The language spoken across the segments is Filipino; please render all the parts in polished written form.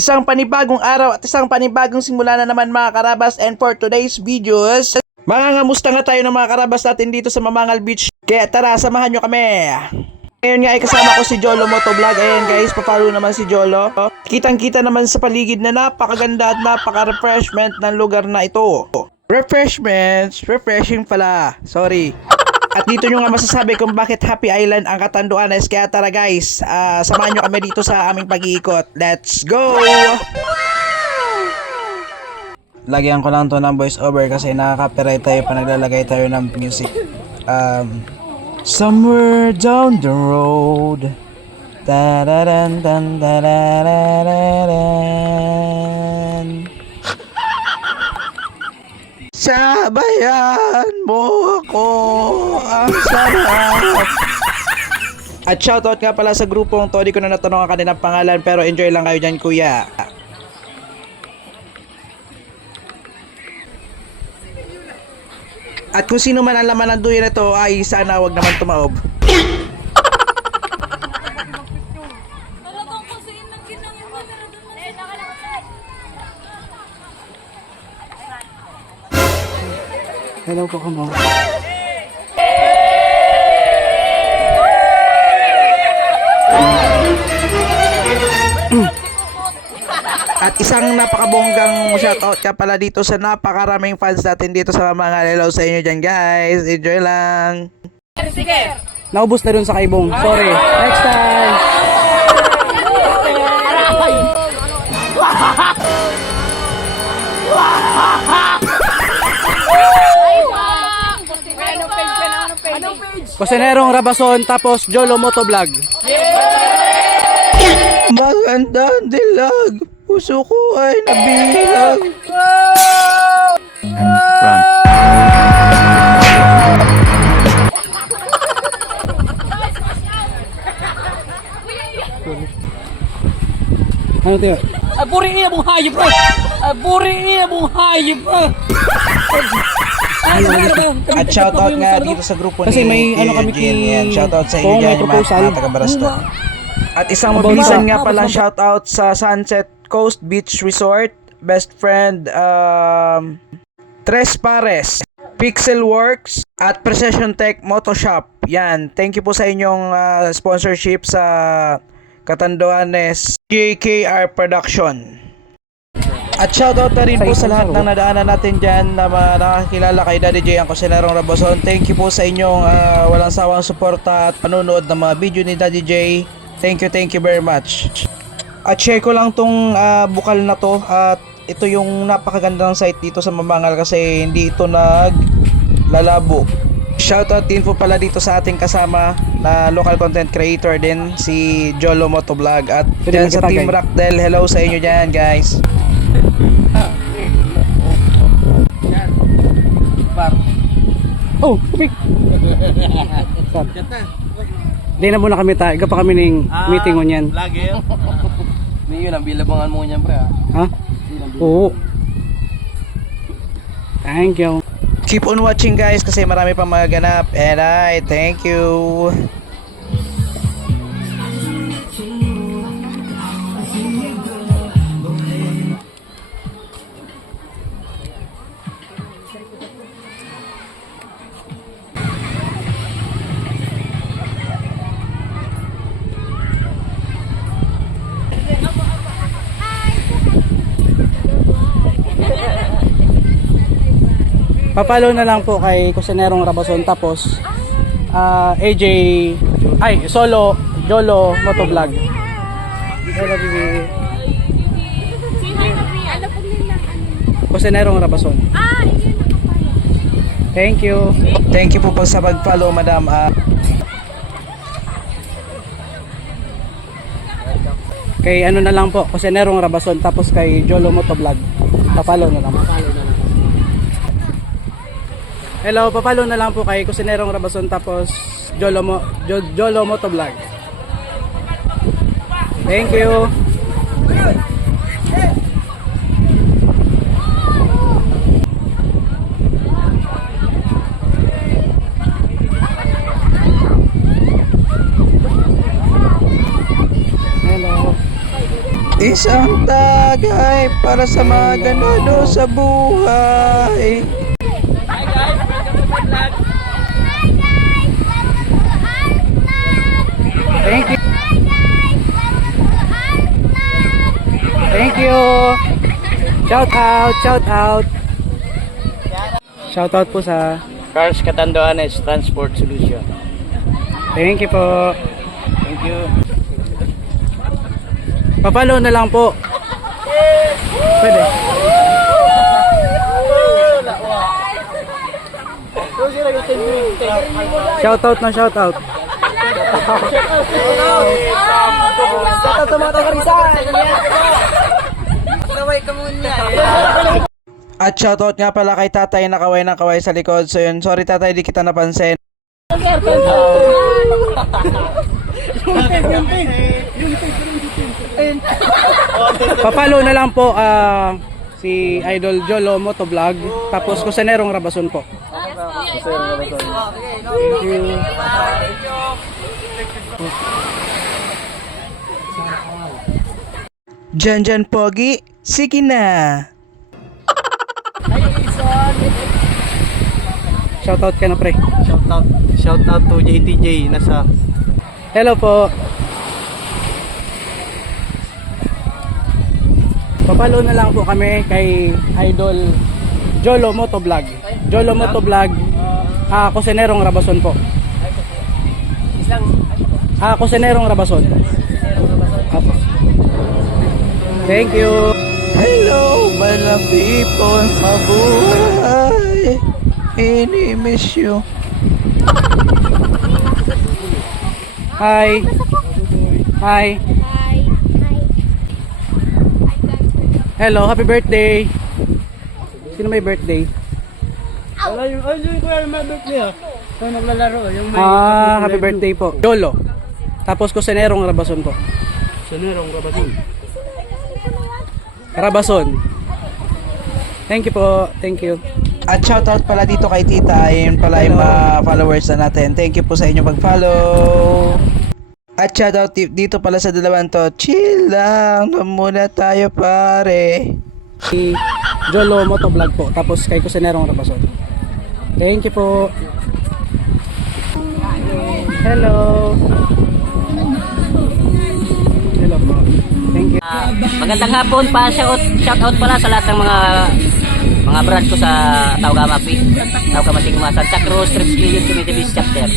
Isang panibagong araw at isang panibagong simula na naman mga karabas, and for today's videos, mangangamusta nga tayo ng mga karabas natin dito sa Mamangal Beach. Kaya tara, samahan nyo kami. Ngayon nga ay kasama ko si Jolo Motovlog. Ayan guys, papalo naman si Jolo. Kitang-kita naman sa paligid na napakaganda at napaka-refreshment ng lugar na ito. Refreshing pala. Sorry. At dito nyo nga masasabi kung bakit Happy Island ang Catanduanes. Kaya tara guys, samahan nyo kami dito sa aming pag-iikot. Let's go! Lagyan ko lang to ng voice over kasi nakaka-copyright tayo pa naglalagay tayo ng music. Somewhere down the road, da-da-dan, da-da-da-da-da-dan. Sabayan mo ako, ang sarap. At shoutout nga pala sa grupong to, di ko na natanong ang kanilang pangalan pero enjoy lang kayo dyan kuya. At kung sino man ang laman ng duyan na to ay sana wag naman tumaob. Hello po kamo. At isang napakabonggang shoutout ka pala dito sa napakaraming fans natin dito sa mga hello sa inyo dyan guys. Enjoy lang. Naubos na dun sa kaibong. Sorry. Next time. Kusinerong Rabason tapos Jolo Motovlog. Magandang dilag, puso ko ay nabilag. Run. Ano tayo? Aburi iya mong hayop ko! Aburi iya mong hayop ko! At shoutout nga dito sa grupo Kasi ni may ano kami Yan, shoutout sa inyo may dyan proposal. mga taga-Barasto. At isang mabilisan nga pala shoutout sa Sunset Coast Beach Resort, best friend Tres Pares, Pixel Works at Precision Tech Moto Shop. Yan, thank you po sa inyong sponsorship sa Catanduanes JKR Production. At shoutout na rin po sa lahat ng nadaanan natin dyan na nakakilala kay Daddy J, ang Kusinerong Rabason. Thank you po sa inyong walang sawang suporta at panonood ng mga video ni Daddy J. Thank you very much. At share ko lang tong bukal na to, at ito yung napakagandang site dito sa Mamangal kasi hindi ito naglalabo. Shoutout din po pala dito sa ating kasama na local content creator din, si Jolo Motovlog. At dyan sa Team Rockdel, hello sa inyo dyan guys. Oh, quick. Di na muna kami tayo. Pa kami ng meeting mo niyan. Lagi yun. Hindi yun ang bilabangan mo niyan pre ha. Ha? Oo. Thank you. Keep on watching guys kasi marami pang magaganap, and I thank you. Papalo na lang po kay Kusinerong Rabason tapos AJ Solo Jolo Motovlog. Kusinerong Rabason. Thank you. Thank you po sa pag-follow madam. Kay ano na lang po, Kusinerong Rabason tapos kay Jolo Motovlog. Papalo na lang. Hello, papalo na lang po kay Kusinerong Rabason tapos Jolo Motovlog. Thank you. Isang bagay para sa mga ganado sa buhay. Thank you. Thank you. Shout out, shout out. Shout out po sa Cars Catanduanes Transport Solution. thank you po. Thank you. Papalo na lang po. Pwede. Shout out na shout out. At shoutout nga pala kay tatay na kaway ng kaway sa likod. So yun, sorry tatay, di kita napansin. Papalo na lang po si Idol Jolo Motovlog, tapos Kusenerong Rabason po. Thank you. Jan Pogi, sige na. Shoutout ka na pre. Shout out to JTJ nasa Hello po. Papalo na lang po kami kay Idol Jolo Motovlog. Jolo Motovlog, Kusenerong Rabason po. Kusenerong Rabason. Apo. Thank you. Hello, mga people, mabuhay. Ini-miss you. Hi. Hi. Hello, happy birthday. Sino may birthday? Wala yung may birthday ah. Yung naglalaro yung Happy birthday po. Jolo. Tapos Kusenerong Rabason po. Kusenerong Rabason. Rabason. Thank you po. Thank you. At shoutout pala dito kay tita. Ayun pala yung mga followers na natin. Thank you po sa inyo pag-follow. At shoutout dito pala sa dalawang to. Chill lang. Doon muna tayo pare. Si Jolo Motovlog po. Tapos kay Kusenerong Rabason. Thank you po. Hello. Hello po. Thank you. Magandang hapon pa, shout out pala sa lahat ng mga branch ko sa Taugama Sigma, Santa Cruz, Tripsquillo, Community Beach Chapter.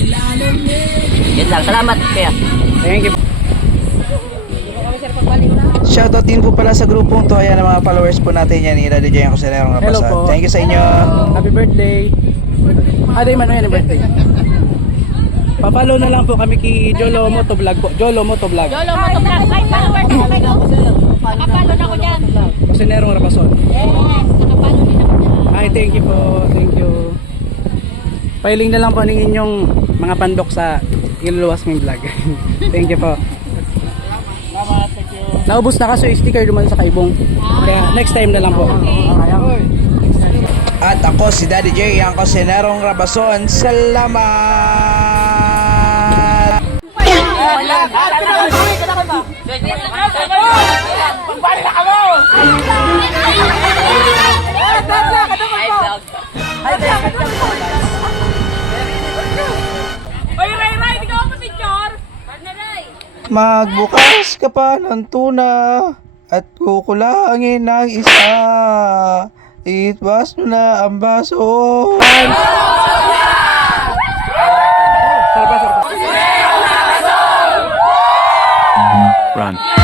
Yan lang, salamat kaya. Thank you. Shoutout din po pala sa grupong to. Ayan ang mga followers po natin yan. DJ ang Kusenerong Hello Rabason. po. Thank you sa inyo. Happy birthday. Day man yan ang birthday. Papalo na lang po kami kay Jolo Motovlog po. Jolo Motovlog. Lolo mo to vlog. Ay, followers ko kayo. Nakapalo na ko dyan. Kusenerong Rabason. Yes, nakapalo din ako dyan. Ay, thank you po. Thank you. Pailing na lang po ng inyong mga pandok sa Iluluwas Ming Vlog. Thank you po. Naubos na kaso yung sticker duman sa kaibong. Kaya next time na lang po. At ako si Daddy J, ang Kusenerong Rabason. Salamat! Magbukas ka pa ng tuna at kukulangin ng isa. Itwas mo na ang baso. Sarap. Run.